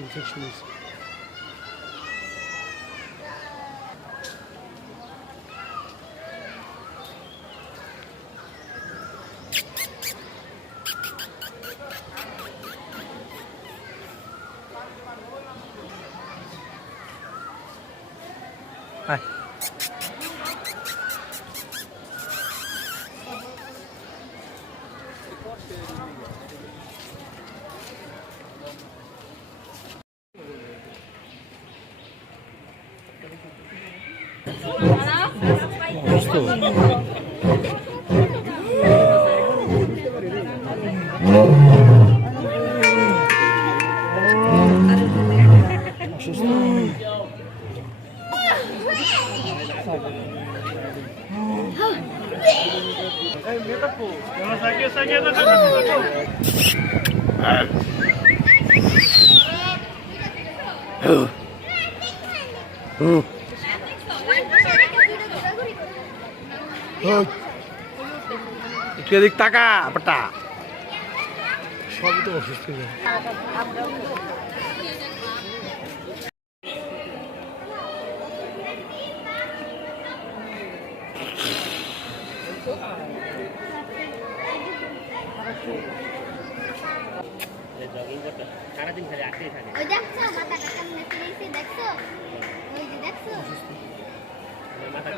Infection হয়েছে। এদিক টাকা পাটা সবই তো অসুস্থ। জগিং করতে সারাদিন খালি আটকেই থাকে। ওই দেখছো মাথাটা কেমনে ফিরেছে দেখছো? ওই যে দেখছো? মাথা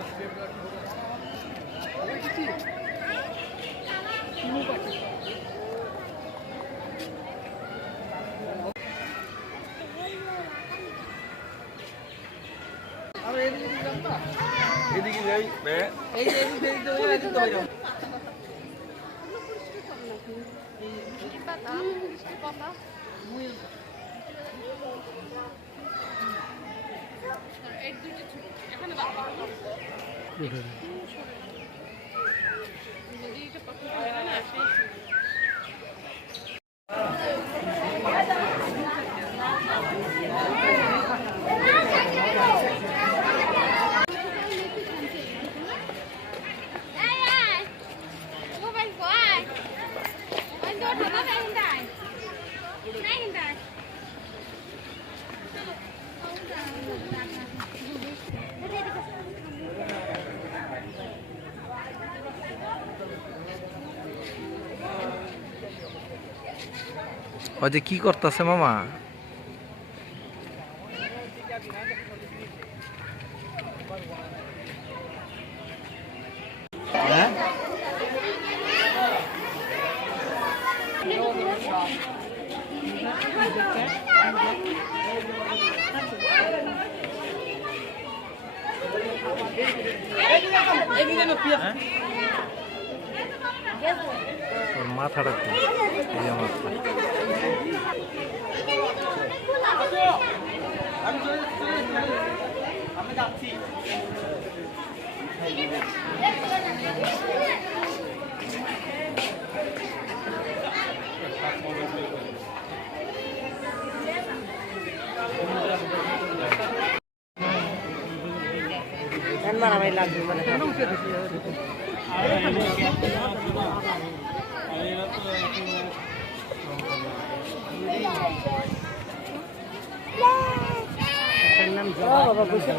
এদিকে যাই এই যে এদিকে বাইরে ওই যে কি করতেছে মামা? মাথাটা কি আমি যাচ্ছি। মারামারি লাগবে মানে বাবা বসে